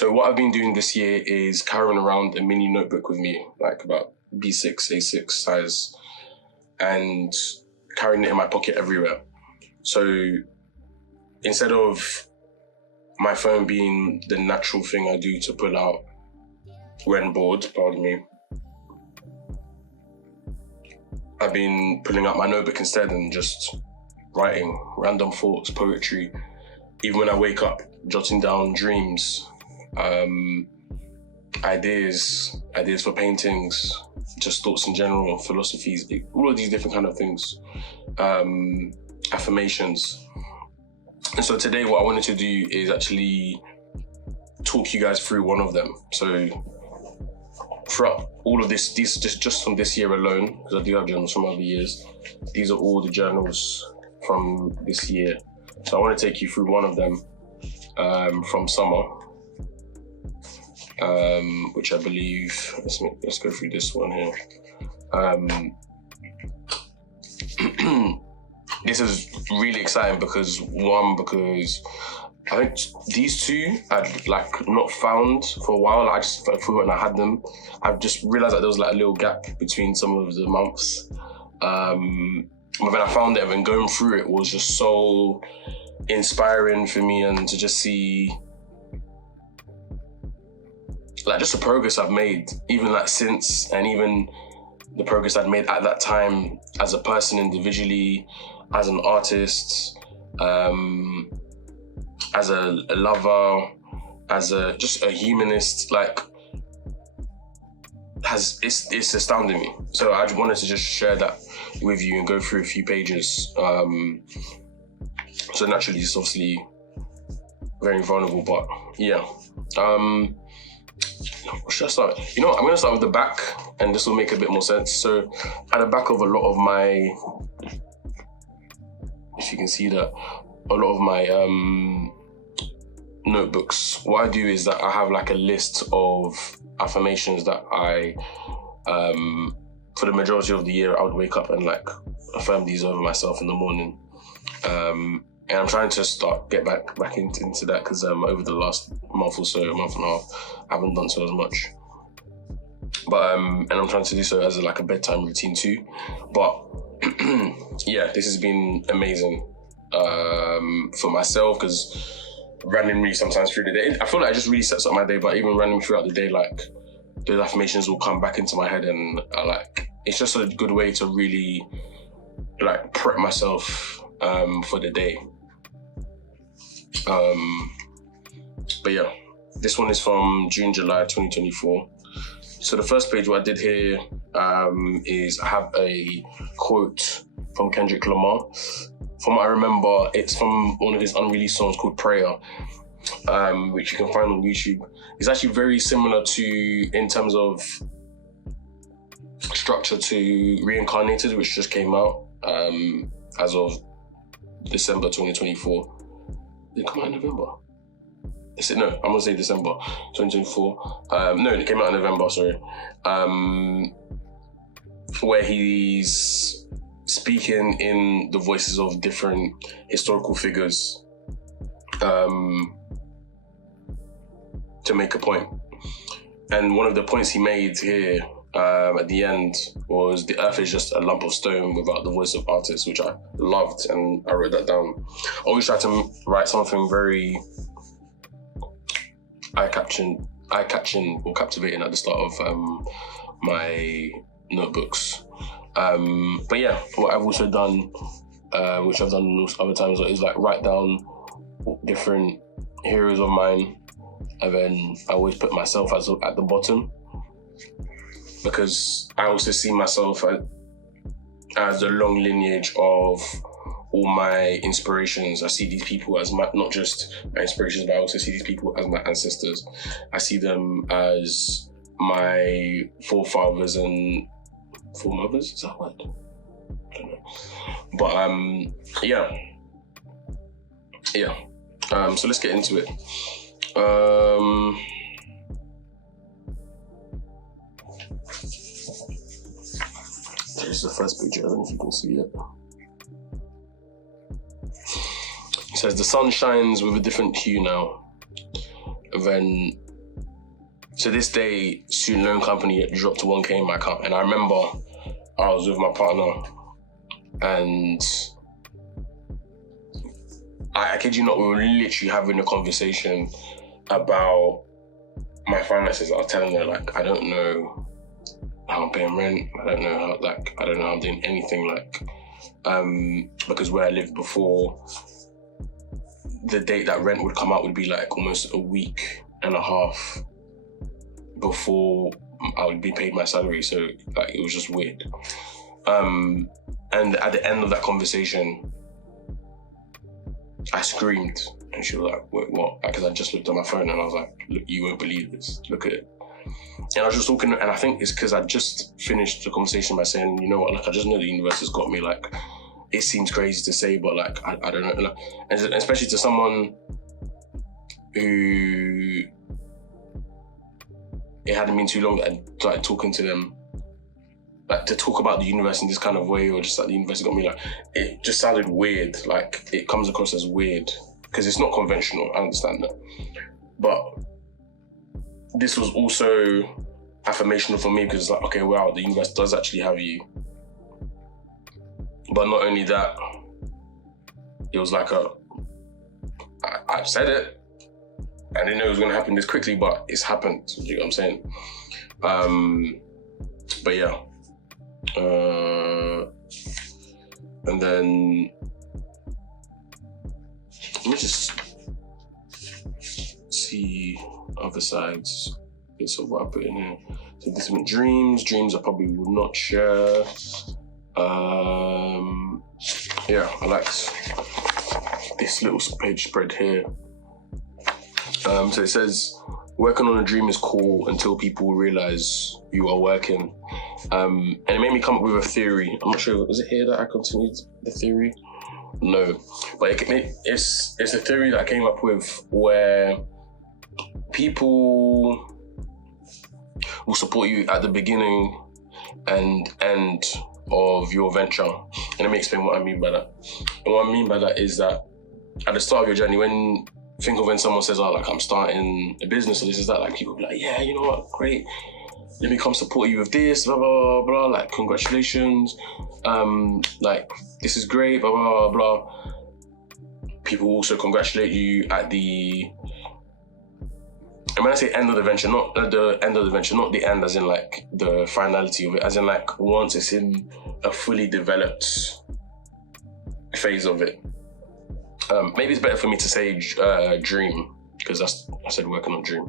So what I've been doing this year is carrying around a mini notebook with me, like about B6, A6 size, and carrying it in my pocket everywhere. So instead of my phone being the natural thing I do to pull out when bored, pardon me, I've been pulling out my notebook instead and just writing random thoughts, poetry. Even when I wake up, jotting down dreams, ideas for paintings, just thoughts in general, philosophies, all of these different kind of things, affirmations. And so today what I wanted to do is actually talk you guys through one of them. So throughout all of this, these just from this year alone, because I do have journals from other years, these are all the journals from this year. So I want to take you through one of them from summer, which I believe, let's go through this one here. This is really exciting because I think these two I'd like not found for a while. I just forgot I had them. I've just realized that there was like a little gap between some of the months. But when I found it and going through it was just so inspiring for me, and to just see like just the progress I've made, even like since, and even the progress I'd made at that time as a person individually, as an artist, as a lover, as just a humanist. Like it's astounding me. So I just wanted to just share that with you and go through a few pages. So naturally it's obviously very vulnerable, but yeah. Should I start? You know what? I'm going to start with the back, and this will make a bit more sense. So at the back of a lot of my, if you can see that, a lot of my notebooks, what I do is that I have like a list of affirmations that I, for the majority of the year, I would wake up and like affirm these over myself in the morning. And I'm trying to get back into that because over the last month or so, a month and a half, I haven't done so as much. But and I'm trying to do so as like a bedtime routine too. But yeah, this has been amazing for myself, because randomly sometimes through the day, I feel like it just really sets up my day. But even randomly throughout the day, like those affirmations will come back into my head, and it's just a good way to really like prep myself for the day. But yeah, this one is from July 2024. So the first page, what I did here is I have a quote from Kendrick Lamar. From what I remember, it's from one of his unreleased songs called Prayer, which you can find on YouTube. It's actually very similar to, in terms of structure, to Reincarnated, which just came out as of December 2024. Did it come out in November? No, I'm going to say December 2024. No, it came out in November, sorry. Where he's speaking in the voices of different historical figures to make a point. And one of the points he made here at the end was, the earth is just a lump of stone without the voice of artists, which I loved, and I wrote that down. I always try to write something very eye-catching or captivating at the start of my notebooks. But yeah, what I've also done, which I've done other times, is like write down different heroes of mine, and then I always put myself at the bottom, because I also see myself as a long lineage of all my inspirations. I see these people as not just my inspirations, but I also see these people as my ancestors. I see them as my forefathers and foremothers. Is that right? I don't know. But yeah. So let's get into it. This is the first picture. I don't know if you can see it. It says, the sun shines with a different hue now. And then So this day, student loan company dropped 1K in my account. And I remember I was with my partner and I kid you not, we were literally having a conversation about my finances. I was telling her, like, I don't know how I'm paying rent. I don't know how I'm doing anything, like, because where I lived before, the date that rent would come out would be like almost a week and a half before I would be paid my salary. So like, it was just weird. And at the end of that conversation, I screamed and she was like, wait, what? Because I just looked at my phone and I was like, look, you won't believe this. Look at it. And I was just talking, and I think it's because I just finished the conversation by saying, you know what, like, I just know the universe has got me. Like, it seems crazy to say, but like, I don't know. And especially to someone who it hadn't been too long that I started talking to them, like, to talk about the universe in this kind of way, or just like the universe got me, like, it just sounded weird. Like, it comes across as weird because it's not conventional. I understand that, but this was also affirmational for me because it's like, okay, wow, the universe does actually have you. But not only that, it was like I said it. I didn't know it was going to happen this quickly, but it's happened. You know what I'm saying? But yeah. And then let me just see other sides. Bits of what I put in here. So different dreams I probably would not share. Yeah, I liked this little page spread here. So it says, working on a dream is cool until people realize you are working. And it made me come up with a theory. I'm not sure, was it here that I continued the theory? No, but it's a theory that I came up with where people will support you at the beginning and end of your venture. And let me explain what I mean by that. And what I mean by that is that at the start of your journey, when someone says, oh, like, I'm starting a business or this is that, like, people be like, yeah, you know what, great, let me come support you with this, blah, blah, blah, blah, like, congratulations, like, this is great, blah, blah, blah, blah. People also congratulate you at the, and when I say end of the venture, not the end of the venture, not the end as in like the finality of it, as in like once it's in a fully developed phase of it. Maybe it's better for me to say dream, because I said working on dream.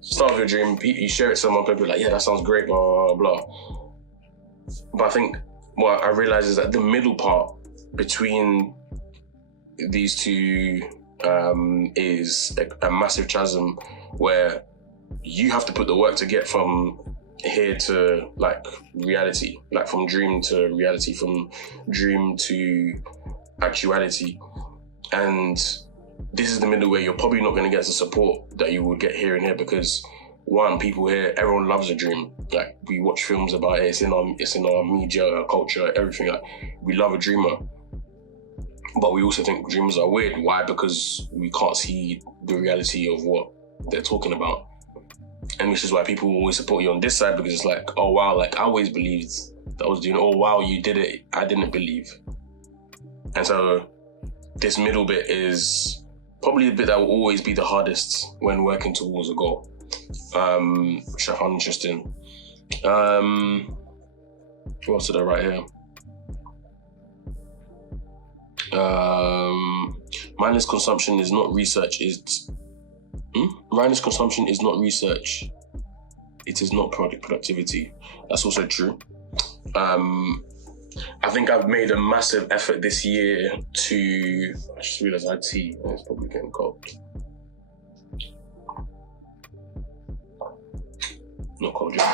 Start of your dream, you share it with someone, people be like, yeah, that sounds great, blah, blah, blah. But I think what I realize is that the middle part between these two is a massive chasm where you have to put the work to get from here to like reality, like from dream to reality, from dream to actuality. And this is the middle where you're probably not going to get the support that you would get here and here, because one, people here, everyone loves a dream. Like, we watch films about it, it's in our media, our culture, everything. Like, we love a dreamer. But we also think dreamers are weird. Why? Because we can't see the reality of what they're talking about. And which is why people always support you on this side, because it's like, oh wow, like, I always believed that I was doing, oh wow, you did it, I didn't believe. And so this middle bit is probably the bit that will always be the hardest when working towards a goal, which I found interesting. What else did I write here? Mindless consumption is not research. Mindless consumption is not research. It is not productivity. That's also true. I think I've made a massive effort this year to. I just realised I had tea. It's probably getting cold. Not cold yet.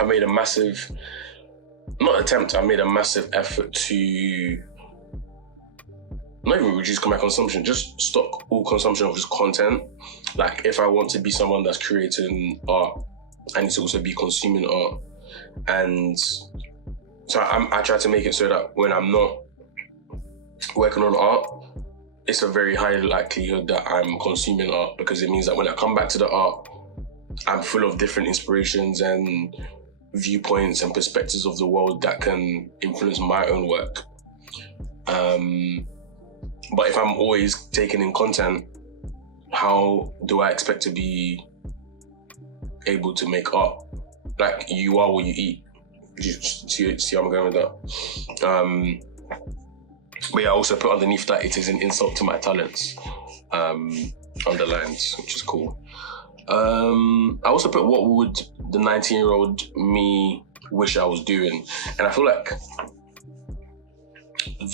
I made a massive. I made a massive effort to not even reduce my consumption, just stop all consumption of just content. Like, if I want to be someone that's creating art, I need to also be consuming art. And so I try to make it so that when I'm not working on art, it's a very high likelihood that I'm consuming art, because it means that when I come back to the art, I'm full of different inspirations and viewpoints and perspectives of the world that can influence my own work. But if I'm always taking in content, how do I expect to be able to make art? Like, you are what you eat. Do you see how I'm going with that? But yeah, I also put underneath that it is an insult to my talents, underlined, which is cool. I also put, what would the 19-year-old me wish I was doing? And I feel like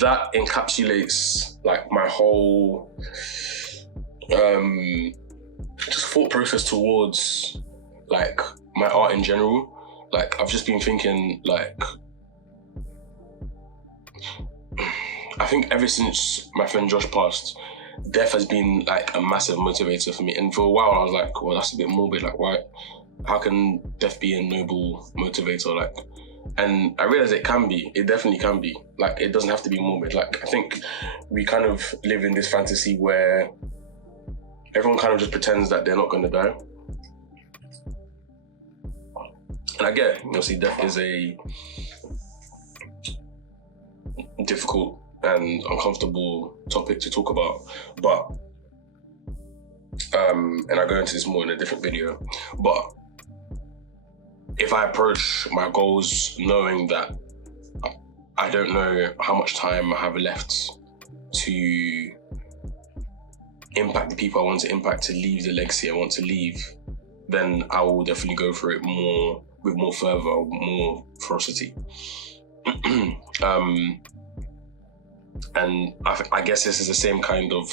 that encapsulates like my whole just thought process towards like my art in general. Like, I've just been thinking, like, I think ever since my friend Josh passed, death has been like a massive motivator for me. And for a while I was like, well, that's a bit morbid. Like, why? How can death be a noble motivator? Like, and I realized it can be. It definitely can be. Like, it doesn't have to be morbid. Like, I think we kind of live in this fantasy where everyone kind of just pretends that they're not going to die. And I get, obviously, death is a difficult and uncomfortable topic to talk about, but and I go into this more in a different video, but if I approach my goals knowing that I don't know how much time I have left to impact the people I want to impact, to leave the legacy I want to leave, then I will definitely go for it more, with more fervor, more ferocity. And I guess this is the same kind of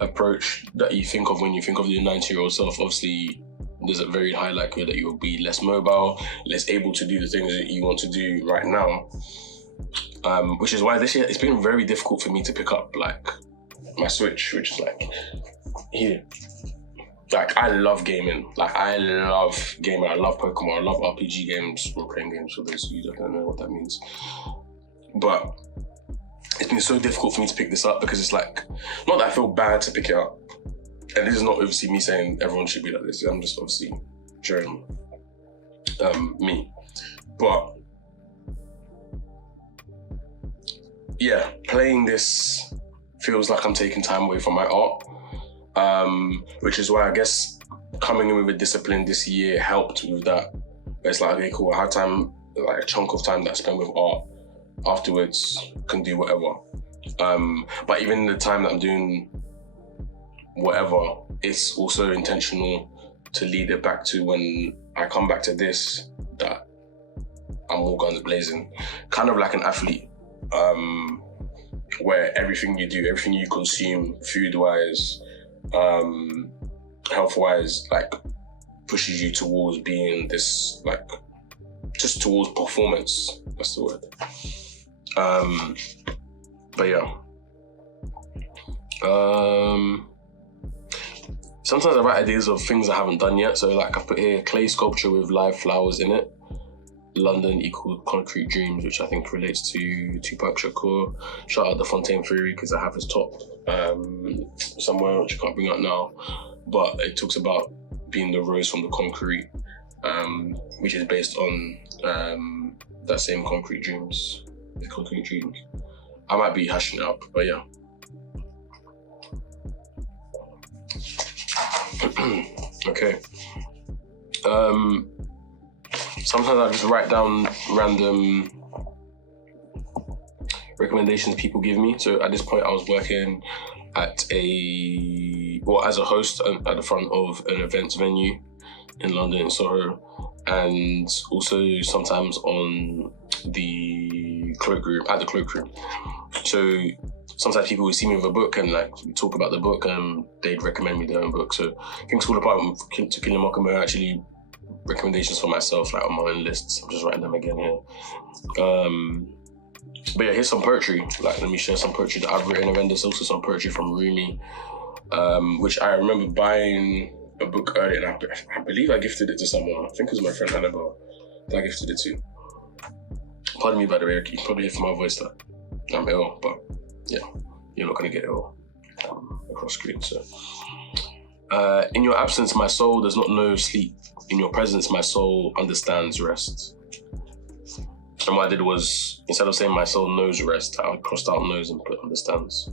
approach that you think of when you think of your 90-year-old self. Obviously, there's a very high likelihood that you will be less mobile, less able to do the things that you want to do right now. Which is why this year it's been very difficult for me to pick up like my Switch, which is like here. Like, I love gaming. Like, I love gaming. I love Pokemon. I love RPG games, role-playing games, for those of you that don't know what that means. But it's been so difficult for me to pick this up because it's like, not that I feel bad to pick it up. And this is not obviously me saying everyone should be like this. I'm just obviously sharing me. But yeah, playing this feels like I'm taking time away from my art. Which is why I guess coming in with a discipline this year helped with that. It's like, okay, cool, I had time, like a chunk of time that I spent with art. Afterwards, can do whatever. But even the time that I'm doing whatever, it's also intentional to lead it back to when I come back to this, that I'm all guns blazing. Kind of like an athlete, where everything you do, everything you consume, food-wise, health-wise, like, pushes you towards being this, like, just towards performance. That's the word. But yeah. Sometimes I write ideas of things I haven't done yet. So like, I've put here clay sculpture with live flowers in it. London equal concrete dreams, which I think relates to Tupac Shakur. Shout out the Fontaine Theory, because I have his top somewhere, which I can't bring out now. But it talks about being the rose from the concrete, which is based on that same concrete dreams. The concrete dreams. I might be hashing it up, but yeah. Okay. Sometimes I just write down random recommendations people give me. So at this point, I was working at as a host at the front of an events venue in London, in Soho, and also sometimes on the cloakroom, at the cloakroom. So sometimes people would see me with a book and like talk about the book, and they'd recommend me their own book. So King's Fall Apart to Kill a Mockingbird are actually recommendations for myself, like on my own lists. I'm just writing them again here. But yeah, here's some poetry. Like, let me share some poetry that I've written, and then there's also some poetry from Rumi, which I remember buying a book earlier, and I believe I gifted it to someone. I think it was my friend Annabelle that I gifted it to. Pardon me, by the way, you can probably hear from my voice that I'm ill, but yeah, you're not going to get ill across screen. So In your absence, my soul does not know sleep. In your presence, my soul understands rest. And what I did was, instead of saying my soul knows rest, I crossed out knows and put understands.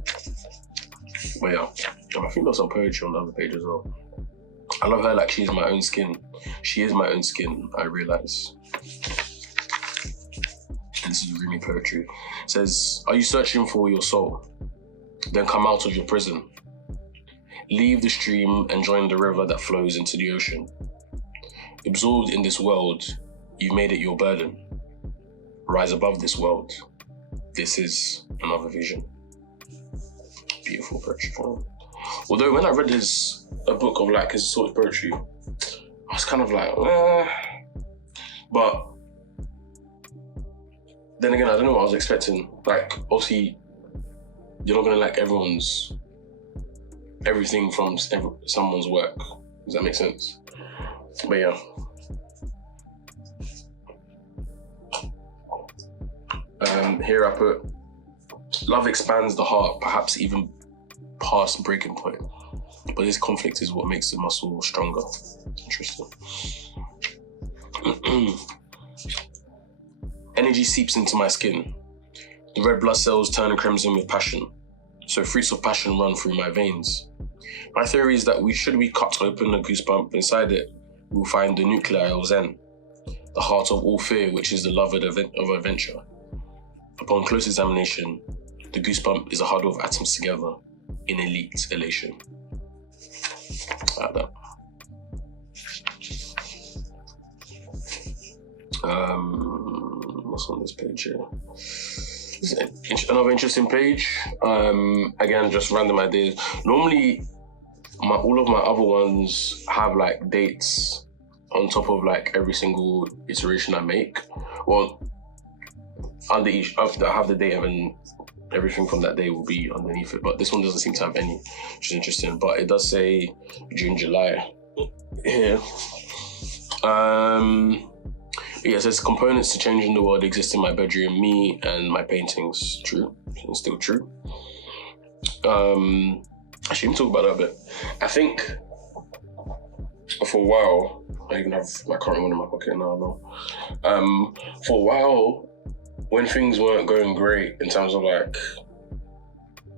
But yeah, I think there's some poetry on the other page as well. I love her like she's my own skin. She is my own skin, I realise. This is really poetry. It says, are you searching for your soul? Then come out of your prison. Leave the stream and join the river that flows into the ocean. Absorbed in this world, you've made it your burden. Rise above this world. This is another vision. Beautiful poetry. Although when I read a book of like his sort of poetry, I was kind of like, but then again, I don't know what I was expecting. Like, obviously, you're not gonna like everything from someone's work. Does that make sense? But yeah. Here I put, love expands the heart, perhaps even past breaking point. But this conflict is what makes the muscle stronger. Interesting. Energy seeps into my skin. The red blood cells turn crimson with passion. So fruits of passion run through my veins. My theory is that should we cut open the goosebump, inside it, we'll find the nuclei of Zen, the heart of all fear, which is the love of adventure. Upon close examination, the goosebump is a huddle of atoms together in elite elation. Like that. What's on this page here? This is another interesting page. Again, just random ideas. Normally, all of my other ones have like dates on top of like every single iteration I make. Well, under each, after I have the date, and then everything from that day will be underneath it. But this one doesn't seem to have any, which is interesting. But it does say June, July here. Yeah, it says components to changing the world exist in my bedroom, me and my paintings. True, it's still true. Actually, let me talk about that a bit. I think for a while, I even have my current one in my pocket now. For a while, when things weren't going great in terms of like,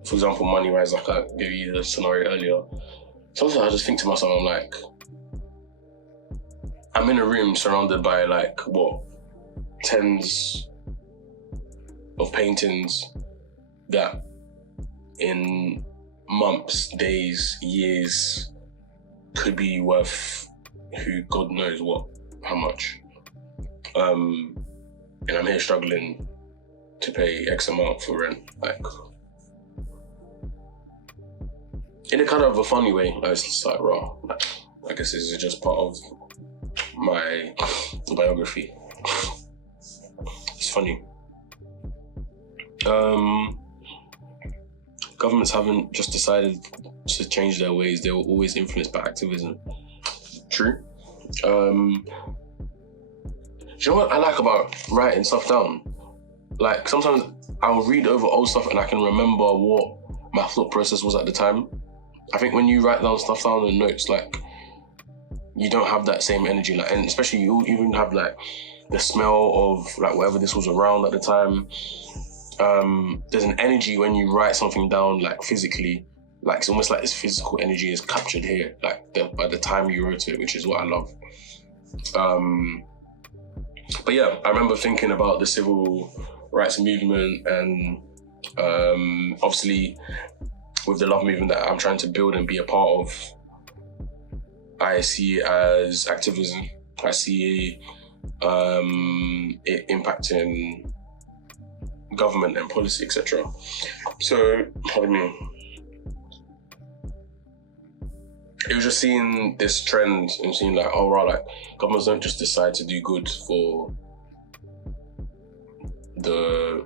for example, money-wise, like I gave you the scenario earlier, sometimes I just think to myself, I'm like, I'm in a room surrounded by like, tens of paintings that in months, days, years could be worth who God knows how much. And I'm here struggling to pay X amount for rent, like in a kind of a funny way. It's just like raw. Like, I guess this is just part of my biography. It's funny. Governments haven't just decided to change their ways. They were always influenced by activism. True. Do you know what I like about writing stuff down? Like, sometimes I'll read over old stuff and I can remember what my thought process was at the time. I think when you write down stuff down in notes, like, you don't have that same energy. Like, and especially you even have like the smell of like whatever this was around at the time. There's an energy when you write something down, like physically, like it's almost like this physical energy is captured here, like by the time you wrote it, which is what I love. But yeah, I remember thinking about the civil rights movement and obviously with the love movement that I'm trying to build and be a part of, I see it as activism. I see it impacting government and policy, etc. So, pardon me. It was just seeing this trend and seeing like, oh right, like governments don't just decide to do good for the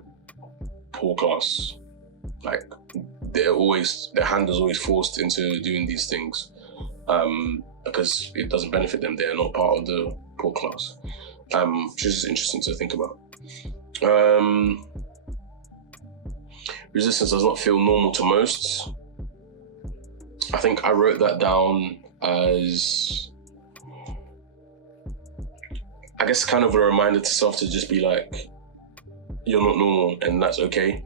poor class. Like their hand is always forced into doing these things because it doesn't benefit them. They're not part of the poor class, which is interesting to think about. Resistance does not feel normal to most. I think I wrote that down as, I guess, kind of a reminder to self to just be like, you're not normal and that's okay.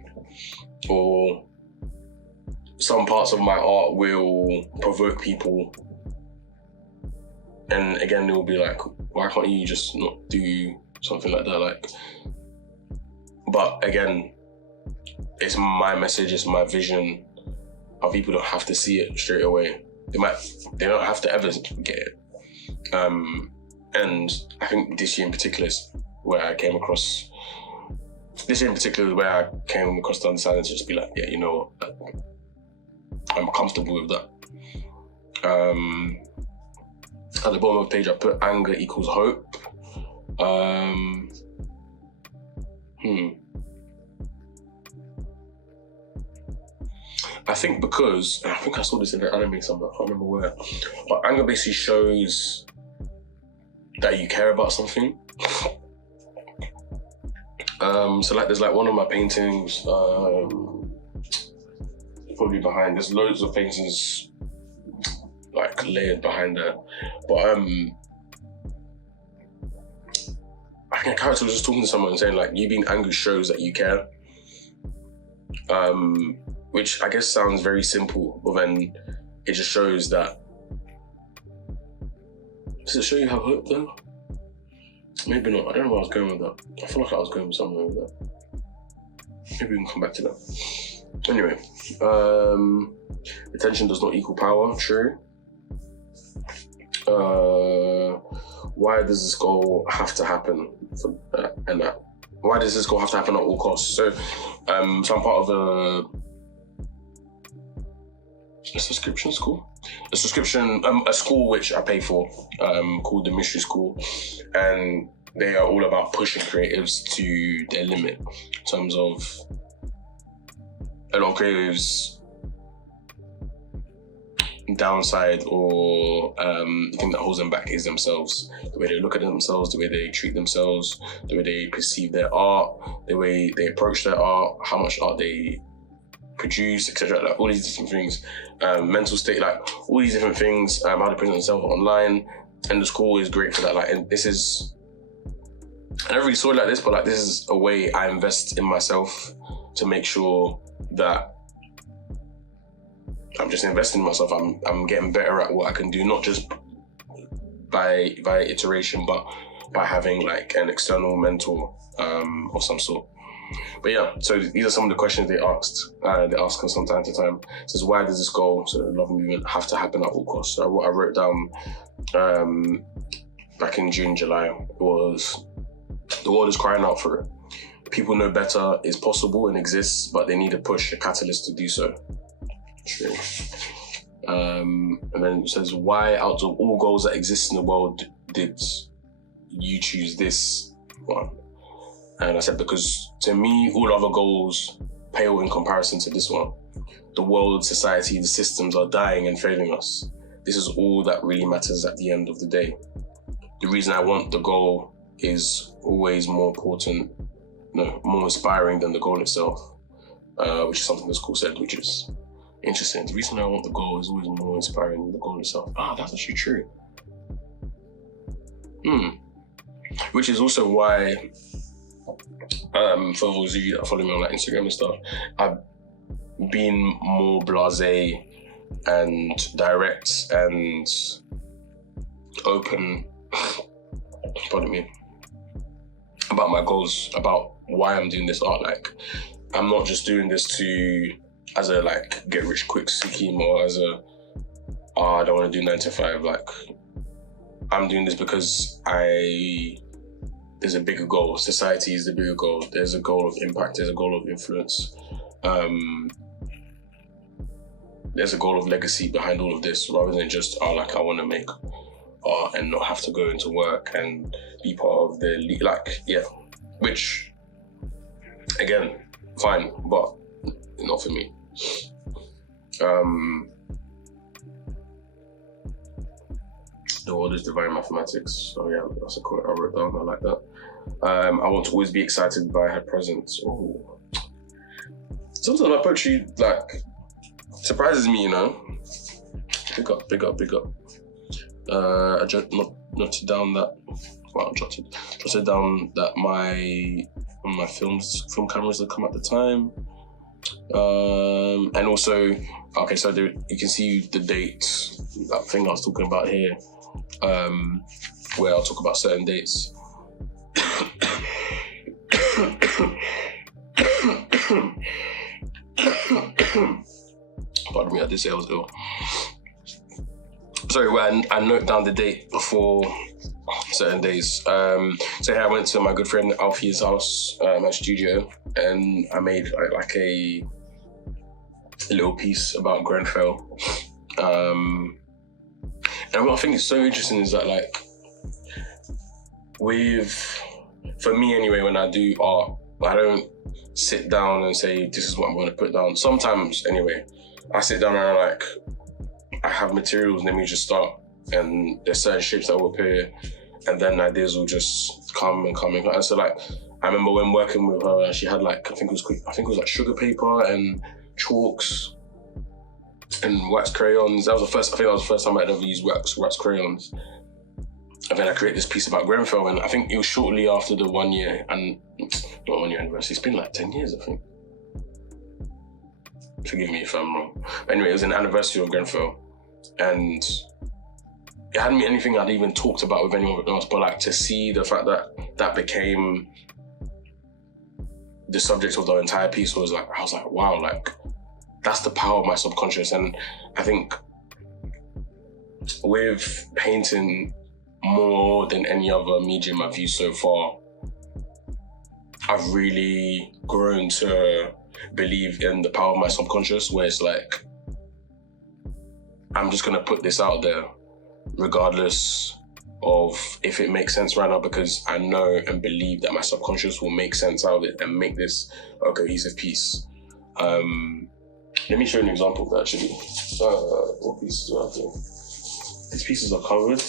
Or some parts of my art will provoke people, and again, they'll be like, why can't you just not do something like that? Like, but again, it's my message, it's my vision. Our people don't have to see it straight away. They don't have to ever get it. And I think this year in particular is where I came across the understanding to just be like, yeah, you know what, I'm comfortable with that. At the bottom of the page, I put anger equals hope. I think because, I think I saw this in an anime somewhere, I can't remember where, but anger basically shows that you care about something. So like there's like one of my paintings, probably behind, there's loads of paintings like layered behind there, but I think a character was just talking to someone and saying like, you being angry shows that you care, which I guess sounds very simple, but then it just shows that, does it show you have hope though? Maybe not. I don't know where I was going with that. I feel like I was going somewhere with that. Maybe we can come back to that. Anyway, attention does not equal power. True. Why does this goal have to happen? Why does this goal have to happen at all costs? So I'm part of a subscription school. A school which I pay for, called the Mystery School, and they are all about pushing creatives to their limit. In terms of a lot of creatives' downside or the thing that holds them back is themselves. The way they look at themselves, the way they treat themselves, the way they perceive their art, the way they approach their art, how much art they produce, etc. Like all these different things, mental state, like all these different things, how they present themselves online. And the school is great for that. Like, and this is, I never really saw it like this, but like this is a way I invest in myself to make sure that I'm just investing in myself. I'm getting better at what I can do, not just by iteration, but by having like an external mentor of some sort. But yeah, so these are some of the questions they asked. They ask us from time to time. It says, why does this goal, so the love movement, have to happen at all costs? So what I wrote down back in June, July was, the world is crying out for it. People know better is possible and exists, but they need a push, a catalyst to do so. True. And then it says, why out of all goals that exist in the world did you choose this one? And I said, because to me, all other goals pale in comparison to this one. The world, society, the systems are dying and failing us. This is all that really matters at the end of the day. The reason I want the goal is always more important, more inspiring than the goal itself, which is something the school said, which is interesting. The reason I want the goal is always more inspiring than the goal itself. That's actually true. Which is also why, for those of you that follow me on like Instagram and stuff, I've been more blasé and direct and open, pardon me, about my goals, about why I'm doing this art. Like, I'm not just doing this as a like get rich quick scheme, or as a I don't want to do 9 to 5. Like, I'm doing this because there's a bigger goal. Society is the bigger goal. There's a goal of impact. There's a goal of influence. There's a goal of legacy behind all of this, rather than just, I want to make art and not have to go into work and be part of the which, again, fine, but not for me. The world is divine mathematics. So yeah, that's a quote I wrote down. I like that. I want to always be excited by her presence. Oh, sometimes my poetry like surprises me, Big up. I noted down that. Well, jotted down that my film cameras that come at the time, and also okay, so there, you can see the date, that thing I was talking about here, where I'll talk about certain dates. Pardon me, I did say I was ill. Sorry, well, I note down the date before certain days. So here I went to my good friend Alfie's house, my studio, and I made like a little piece about Grenfell. And what I think is so interesting is that, like, for me anyway, when I do art, I don't sit down and say, this is what I'm going to put down. Sometimes anyway, I sit down and I have materials and then we just start, and there's certain shapes that will appear, and then ideas will just come and come. And so, like, I remember when working with her, she had like, I think it was like sugar paper and chalks and wax crayons. I think that was the first time I'd ever used wax crayons. And then I created this piece about Grenfell, and I think it was shortly after the 1 year, and not 1 year anniversary, it's been like 10 years, I think. Forgive me if I'm wrong. But anyway, it was an anniversary of Grenfell, and it hadn't been anything I'd even talked about with anyone else, but like to see the fact that became the subject of the entire piece was like, I was like, wow, like that's the power of my subconscious. And I think with painting, more than any other medium I've used so far, I've really grown to believe in the power of my subconscious, where it's like, I'm just gonna put this out there regardless of if it makes sense right now, because I know and believe that my subconscious will make sense out of it and make this a cohesive piece. Let me show you an example of that actually. What pieces do I have here? These pieces are covered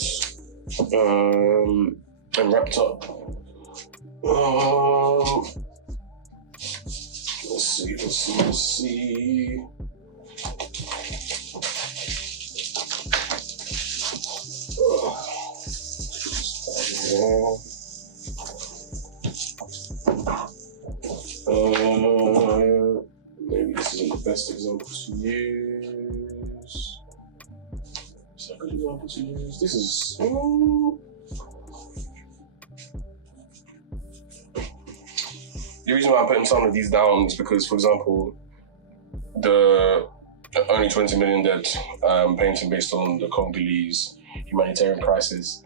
and wrapped up. Let's see. Maybe this isn't the best example to use. Is that a good example to use? This is. The reason why I'm putting some of these down is because, for example, the Only 20 Million Dead painting based on the Congolese humanitarian crisis,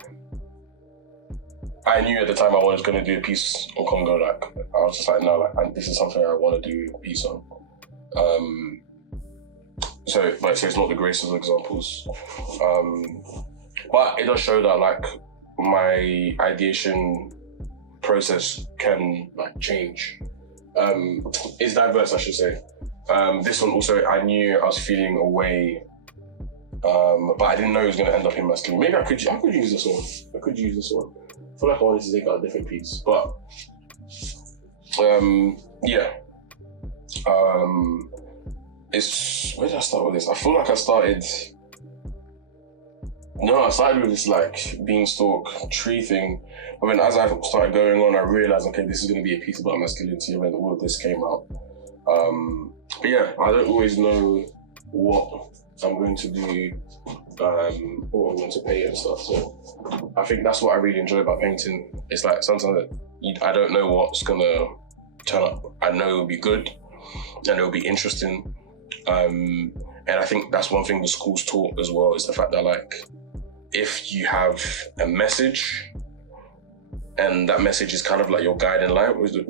I knew at the time I was going to do a piece on Congo. Like, I was just like, no, like, this is something I want to do a piece on. So it's not the greatest of examples. But it does show that, like, my ideation process can, like, change. It's diverse, I should say. This one also, I knew I was feeling a way, but I didn't know it was going to end up in masculine. Maybe I could use this one. I feel like I wanted to take out a different piece, but yeah. Where did I start with this? I feel like I started with this like beanstalk tree thing. I mean, as I started going on, I realized, okay, this is going to be a piece about masculinity, and then all of this came out. But yeah, I don't always know what I'm going to do, what I'm going to paint and stuff. So I think that's what I really enjoy about painting. It's like sometimes I don't know what's going to turn up. I know it'll be good and it'll be interesting. And I think that's one thing the schools taught as well, is the fact that, like, if you have a message and that message is kind of like your guiding light, which the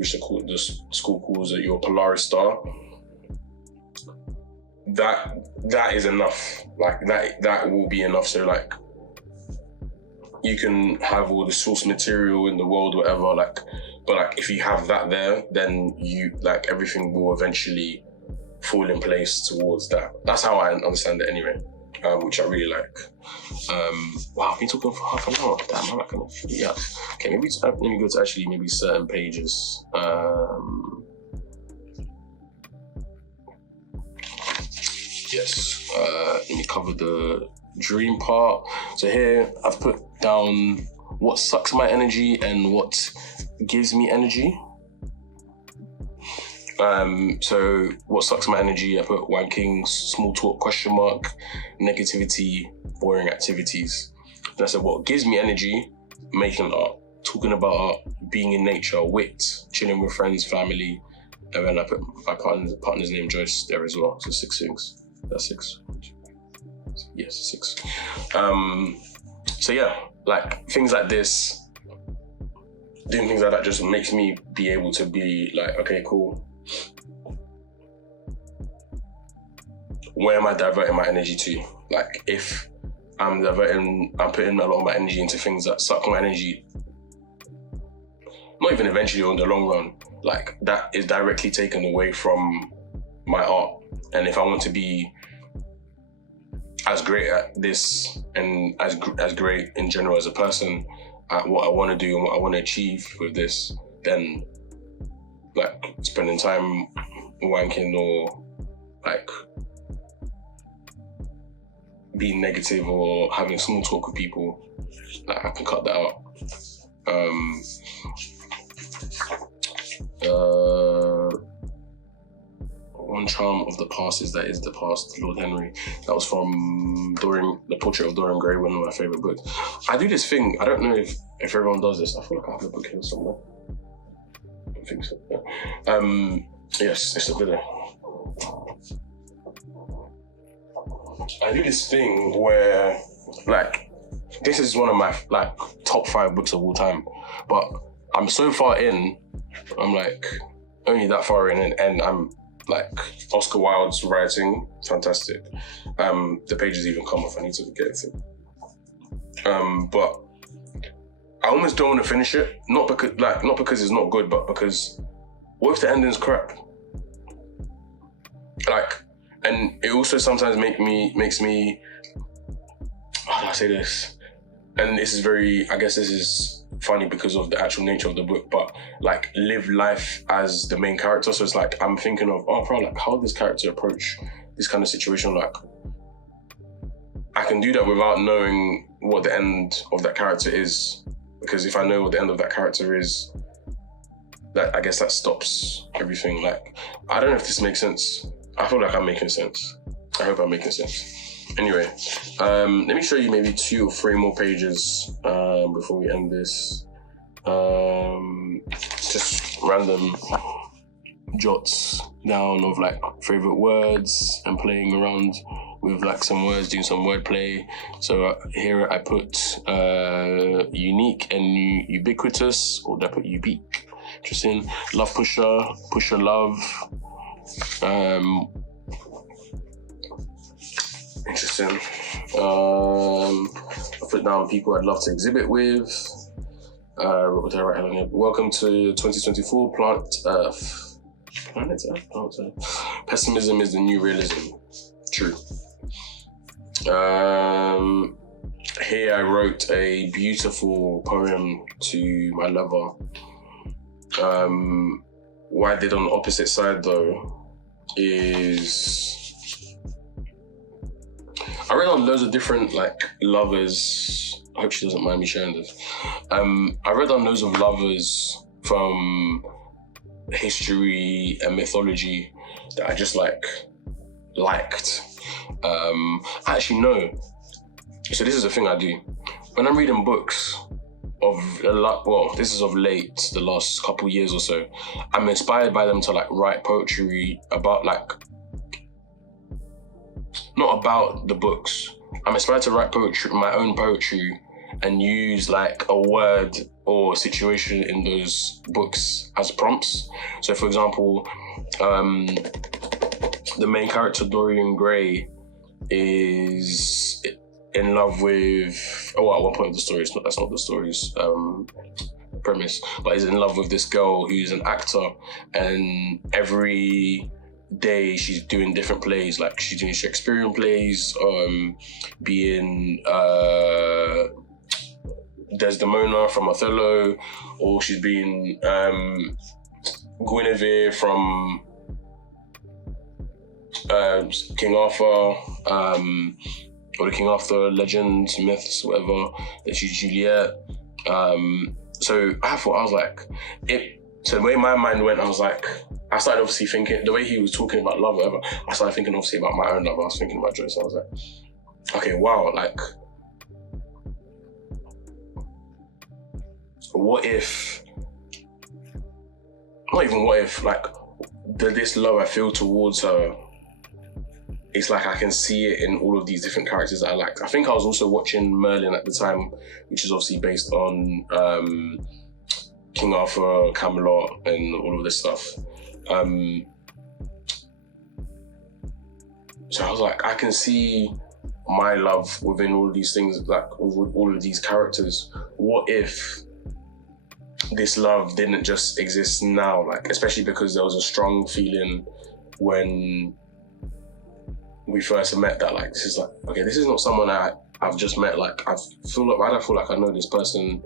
school calls it your Polaris star, that is enough. Like, that will be enough. So, like, you can have all the source material in the world, whatever, like, but like, if you have that there, then you, like, everything will eventually fall in place towards that. That's how I understand it anyway, which I really like. Wow, I've been talking for half an hour. Damn, I'm like, yeah. Okay, maybe let me go to actually maybe certain pages. Yes, let me cover the dream part. So here I've put down what sucks my energy and what gives me energy. So what sucks my energy, I put wanking, small talk, question mark, negativity, boring activities. And I said what gives me energy, making art, talking about art, being in nature, wit, chilling with friends, family. And then I put my partner's name, Joyce, there as well. So 6 things. That's 6. Yes, 6. So yeah, like things like this, doing things like that just makes me be able to be like, okay, cool. Where am I diverting my energy to? Like if I'm putting a lot of my energy into things that suck my energy, not even eventually on the long run, like that is directly taken away from my art. And if I want to be as great at this and as great in general as a person at what I want to do and what I want to achieve with this, then like spending time wanking or like being negative or having small talk with people, like I can cut that out. One charm of the past is that is the past, Lord Henry. That was from The Portrait of Dorian Gray, one of my favourite books. I do this thing, I don't know if everyone does this. I feel like I have a book here somewhere. I don't think so. Yes, it's a bit there. I do this thing where, like, this is one of my like top 5 books of all time, but I'm so far in, I'm like only that far in, and I'm like Oscar Wilde's writing, fantastic. The pages even come off. I need to get it. But I almost don't want to finish it, not because it's not good, but because what if the ending's crap? Like, and it also sometimes makes me. How do I say this? And this is I guess this is funny because of the actual nature of the book, but like live life as the main character. So it's like I'm thinking of, like how would this character approach this kind of situation? Like I can do that without knowing what the end of that character is, because if I know what the end of that character is, that I guess that stops everything. Like I don't know if this makes sense. I feel like I'm making sense. I hope I'm making sense. Anyway, let me show you maybe 2 or 3 more pages before we end this. Just random jots down of like favorite words and playing around with like some words, doing some wordplay. So here I put unique and ubiquitous, or did I put ubique? Interesting. Love pusher love. Interesting. I put down people I'd love to exhibit with. What would I write on here? Welcome to 2024, Planet Earth. Pessimism is the new realism. True. Here I wrote a beautiful poem to my lover. What I did on the opposite side though is I read on loads of different like lovers. I hope she doesn't mind me sharing this. I read on loads of lovers from history and mythology that I just liked. Actually no. So this is the thing I do. When I'm reading books of a lot, well, this is of late, the last couple years or so, I'm inspired by them to like write poetry about like, not about the books. I'm inspired to write poetry, my own poetry, and use like a word or situation in those books as prompts. So for example, the main character Dorian Gray is in love with, at one point of the story, that's not the story's premise, but he's in love with this girl who's an actor, and every day she's doing different plays, like she's doing Shakespearean plays, being Desdemona from Othello, or she's being Guinevere from King Arthur, or looking after legends, myths, whatever. That she's Juliet. So I was like, so the way my mind went, I started obviously thinking, the way he was talking about love, whatever, I started thinking obviously about my own love. I was thinking about Joyce. I was like, okay, wow, like, what if, not even what if, like, this love I feel towards her, it's like I can see it in all of these different characters that I like. I think I was also watching Merlin at the time, which is obviously based on King Arthur, Camelot, and all of this stuff. So I was like, I can see my love within all of these things, like with all of these characters. What if this love didn't just exist now? Like, especially because there was a strong feeling when we first met that, like, this is like, okay, this is not someone I've just met. Like, why do I feel like I know this person,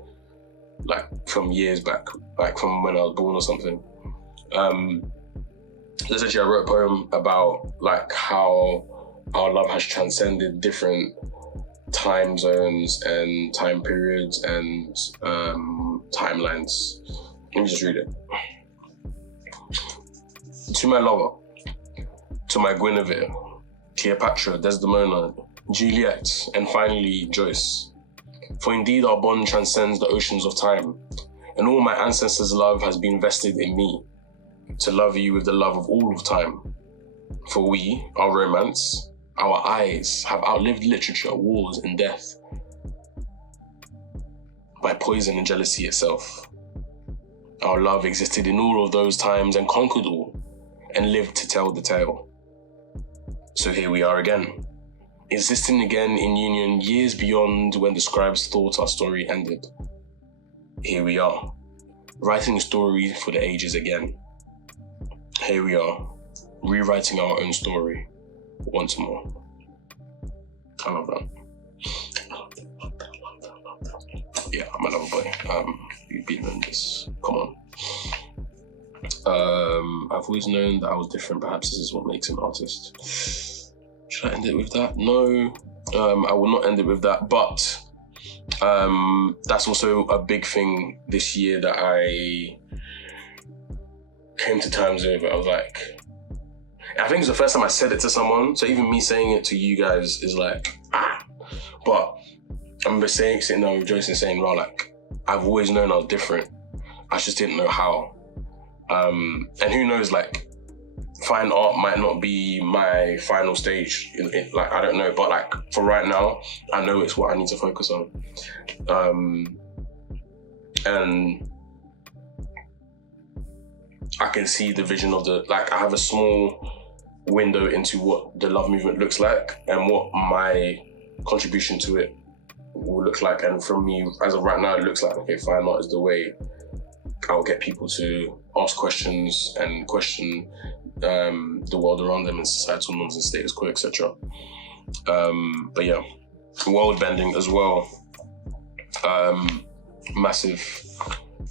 like, from years back, like from when I was born or something. Essentially, I wrote a poem about like how our love has transcended different time zones and time periods and timelines. Let me just read it. To my lover, to my Guinevere, Cleopatra, Desdemona, Juliet, and finally Joyce. For indeed our bond transcends the oceans of time, and all my ancestors' love has been vested in me, to love you with the love of all of time. For we, our romance, our eyes have outlived literature, wars, and death, by poison and jealousy itself. Our love existed in all of those times and conquered all, and lived to tell the tale. So here we are again, existing again in union years beyond when the scribes thought our story ended. Here we are, writing a story for the ages again. Here we are, rewriting our own story once more. I love that. Yeah, I'm a lover boy. You've been in this. Come on. I've always known that I was different. Perhaps this is what makes an artist. Should I end it with that? No, I will not end it with that. But that's also a big thing this year that I came to terms with. I was like, I think it's the first time I said it to someone. So even me saying it to you guys is like, But I remember sitting there with Joyce and saying, well, like, I've always known I was different. I just didn't know how. And who knows, like, fine art might not be my final stage. Like, I don't know. But, like, for right now, I know it's what I need to focus on. And I can see the vision of I have a small window into what the love movement looks like and what my contribution to it will look like. And from me, as of right now, it looks like, okay, fine art is the way I'll get people to ask questions and question the world around them and societal norms and status quo, etc. But yeah, world bending as well. Massive.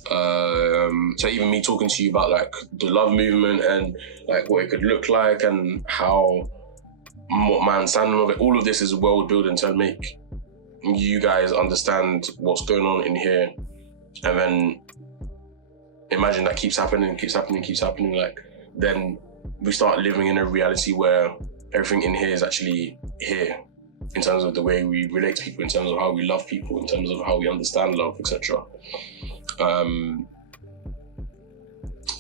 So even me talking to you about like the love movement and like what it could look like and what my understanding of it, all of this is world building to make you guys understand what's going on in here. And then imagine that keeps happening, like then we start living in a reality where everything in here is actually here in terms of the way we relate to people, in terms of how we love people, in terms of how we understand love, etc.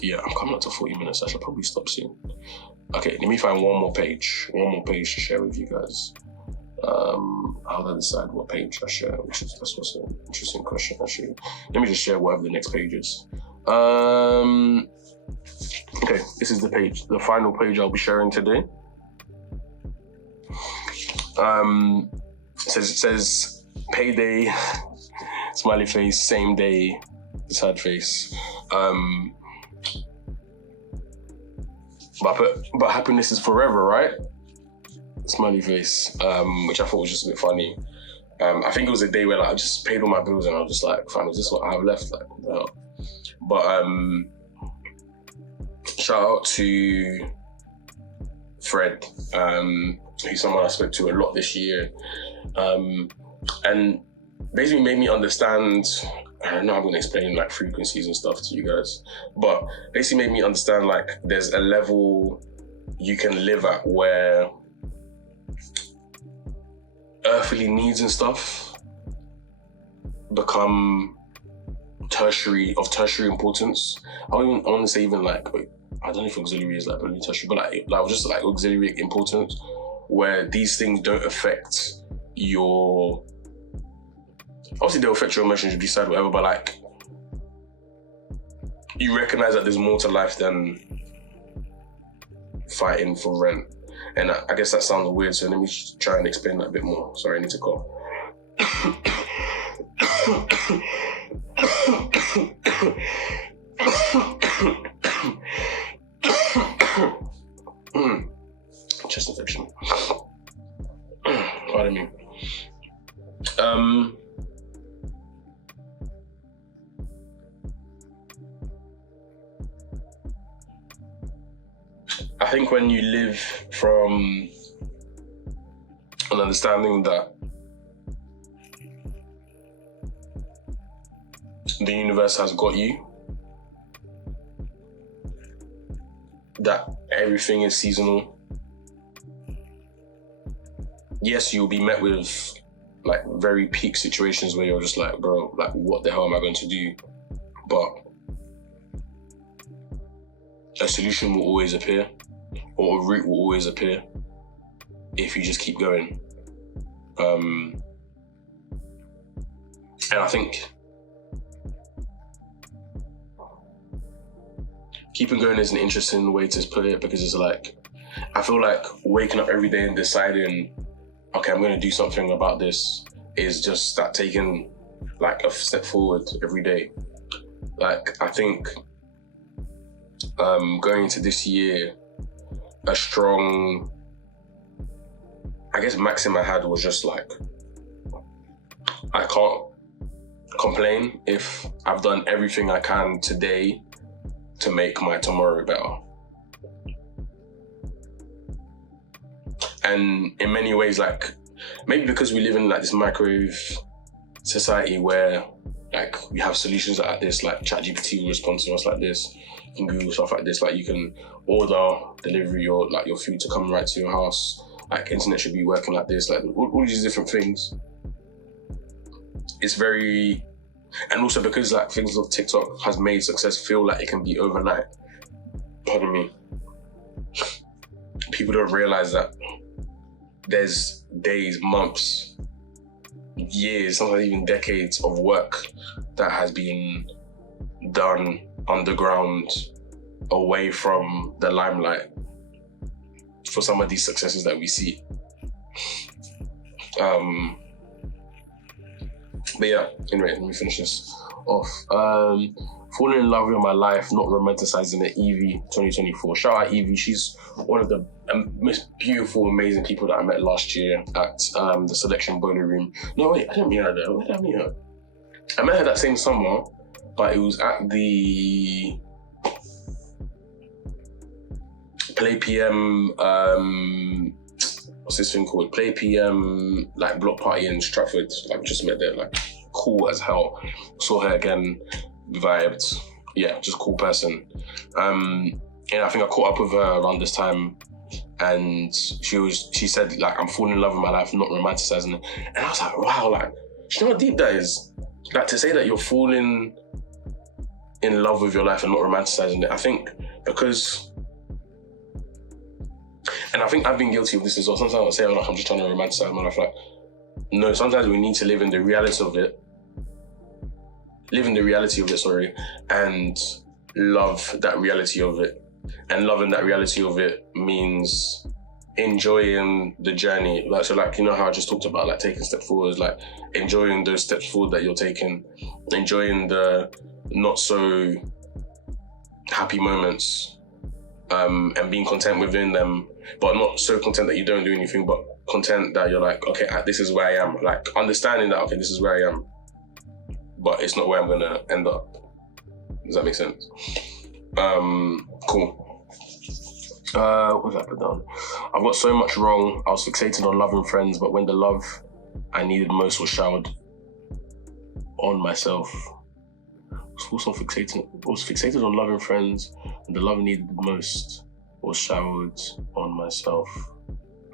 Yeah, I'm coming up to 40 minutes. I should probably stop soon. Okay, let me find one more page to share with you guys. How do I decide what page I share? That's also an interesting question, actually. Let me just share whatever the next page is. Okay, this is the final page I'll be sharing today. It says payday, smiley face, same day, sad face. But happiness is forever, right? Smiley face, which I thought was just a bit funny. I think it was a day where like I just paid all my bills and I was just like, fine, is this what I have left? Like, no. But shout out to Fred, who's someone I spoke to a lot this year. And basically made me understand, I don't know, I'm going to explain like frequencies and stuff to you guys, but basically made me understand like there's a level you can live at where earthly needs and stuff become tertiary importance. I want to say even like, I don't know if auxiliary is like really tertiary, but like just like auxiliary importance, where these things don't affect your, obviously they'll affect your emotions, you decide whatever, but like you recognize that there's more to life than fighting for rent. And I guess that sounds weird, so let me try and explain that a bit more. Sorry, I need to cough. Chest infection. Pardon me. I think when you live from an understanding that the universe has got you, that everything is seasonal. Yes, you'll be met with like very peak situations where you're just like, bro, like what the hell am I going to do? But a solution will always appear, or a route will always appear if you just keep going. And I think keeping going is an interesting way to put it, because it's like, I feel like waking up every day and deciding, okay, I'm going to do something about this, is just that taking like a step forward every day. Like, I think going into this year, a strong, I guess, maxim I had was just like, I can't complain if I've done everything I can today to make my tomorrow better. And in many ways, like, maybe because we live in like this microwave society where like we have solutions like this, like ChatGPT will respond to us like this, you can Google stuff like this, like you can order delivery or like your food to come right to your house, like internet should be working like this, like all these different things. It's very, and also because like things like TikTok has made success feel like it can be overnight. Pardon me. People don't realize that there's days, months, years, sometimes even decades of work that has been done underground, away from the limelight, for some of these successes that we see. But yeah, anyway, let me finish this off. Falling in love with my life, not romanticising it, Evie 2024. Shout out Evie, she's one of the most beautiful, amazing people that I met last year at the Selection Boiler Room. No, wait, I didn't meet her there. Where did I meet her? I met her that same summer, but it was at the Play PM, what's this thing called? Play PM, like block party in Stratford. Like, just met there, like cool as hell. Saw her again, vibed. Yeah, just cool person. And I think I caught up with her around this time, and she said like, I'm falling in love with my life, not romanticising it. And I was like, wow, like, do you know how deep that is? Like, to say that you're falling in love with your life and not romanticising it. I think because, and I think I've been guilty of this as well. Sometimes I say, like, I'm just trying to romanticise my life. Like, no, sometimes we need to live in the reality of it. And love that reality of it. And loving that reality of it means enjoying the journey. Like, so like, you know how I just talked about like taking steps forward, like enjoying those steps forward that you're taking, enjoying the not so happy moments, and being content within them, but not so content that you don't do anything, but content that you're like, okay, this is where I am. Like, understanding that, okay, this is where I am, but it's not where I'm gonna end up. Does that make sense? Cool. What did I put down? I've got so much wrong. I was fixated on loving friends, but when the love I needed most was showered on myself. Was fixated on loving friends, and the love I needed most was showered on myself.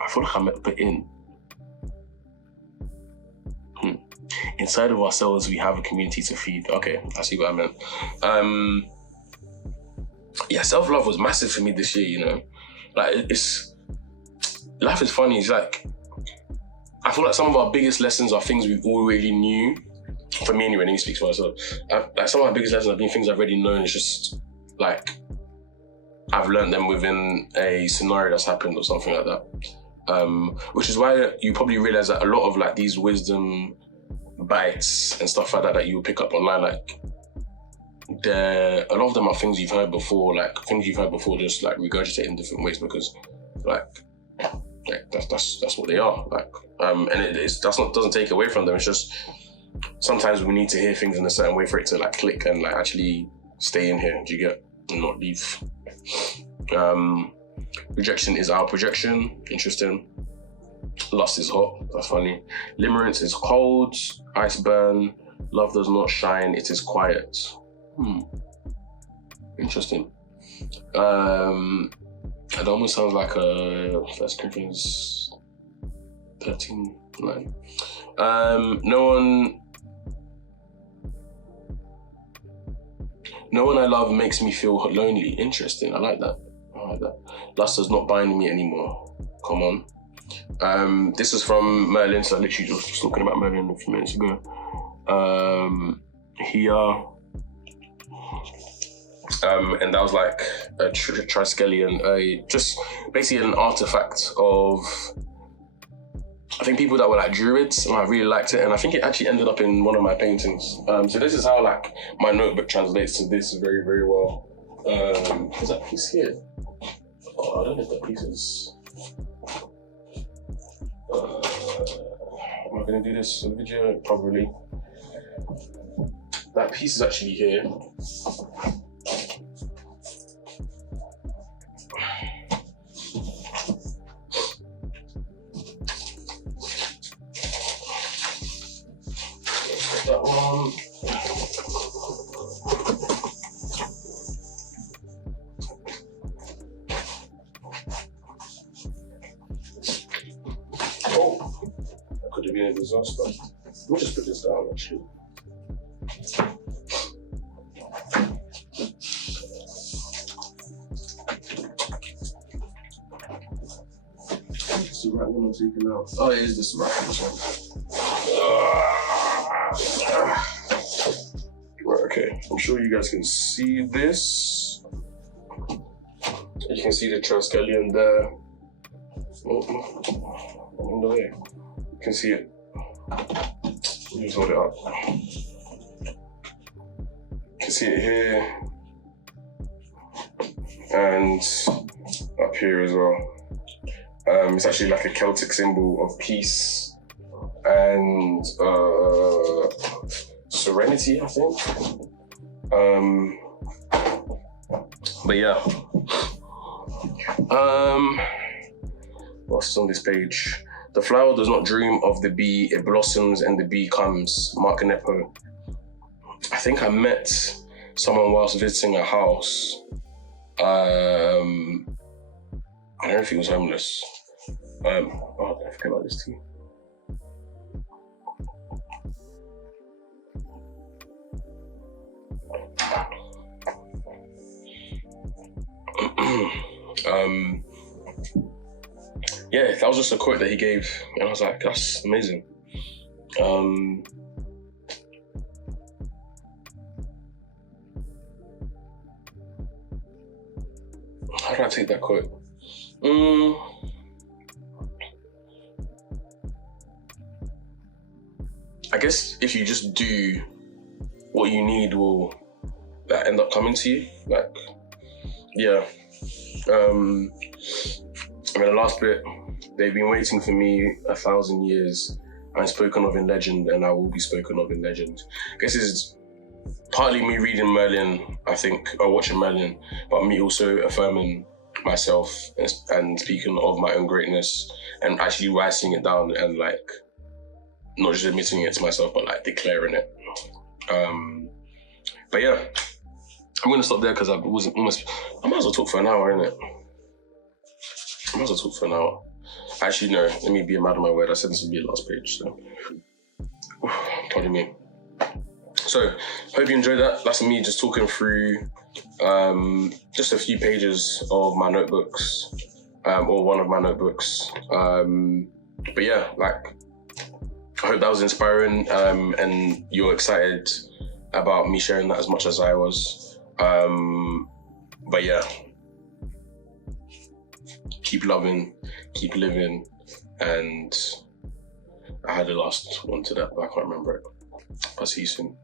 I feel like I meant to put in. Inside of ourselves, we have a community to feed. Okay, I see what I meant. Yeah, self-love was massive for me this year, you know. Like, life is funny. It's like, I feel like some of our biggest lessons are things we already knew. For me anyway, let me speak for myself. Like, some of my biggest lessons have been things I've already known. It's just, like, I've learned them within a scenario that's happened or something like that. Which is why you probably realize that a lot of, like, these wisdom bites and stuff like that you pick up online, like, a lot of them are things you've heard before, just like regurgitate in different ways, because like that's what they are, like, and doesn't take away from them. It's just sometimes we need to hear things in a certain way for it to like click and like actually stay in here. Do you get, and not leave? Rejection is our projection. Interesting. Lust is hot. That's funny. Limerence is cold. Ice burn. Love does not shine. It is quiet. Interesting. It almost sounds like a 1 Corinthians 13:9. No one I love makes me feel lonely. Interesting. I like that. Lust does not bind me anymore. Come on. This is from Merlin, so I literally was talking about Merlin a few minutes ago. Here. And that was like a triskellion, just basically an artifact of, I think, people that were like druids, and I really liked it, and I think it actually ended up in one of my paintings. So this is how like my notebook translates to this very, very well. Is that piece here? Oh, I don't know if that piece is. Am I going to do this in the video? Probably. That piece is actually here. That one. Oh, that could have been a disaster. We'll just put this down actually. Is the right one I'm taking out? Oh, it is this right one. Right, okay. I'm sure you guys can see this. You can see the triskellion there. Oh, in the way. You can see it. Let me just hold it up. You can see it here. And up here as well. It's actually like a Celtic symbol of peace and serenity, I think. But yeah. What's on this page? The flower does not dream of the bee, it blossoms and the bee comes. Mark Nepo. I think I met someone whilst visiting a house. I don't know if he was homeless. I forget about this too. Yeah, that was just a quote that he gave, and I was like, that's amazing. How did I take that quote? I guess if you just do what you need, will that end up coming to you? Like, yeah. And the last bit, they've been waiting for me 1,000 years. I'm spoken of in legend, and I will be spoken of in legend. I guess it's partly me reading Merlin, I think, or watching Merlin, but me also affirming myself and speaking of my own greatness and actually writing it down and like not just admitting it to myself, but like declaring it. But yeah, I'm gonna stop there because I might as well talk for an hour, innit? I might as well talk for an hour. Actually, no, let me be a man of my word. I said this would be the last page, so pardon me. So, hope you enjoyed that. That's me just talking through just a few pages of my notebooks, or one of my notebooks. But yeah, like, I hope that was inspiring, and you're excited about me sharing that as much as I was. But yeah, keep loving, keep living, and I had the last one to that, but I can't remember it. I'll see you soon.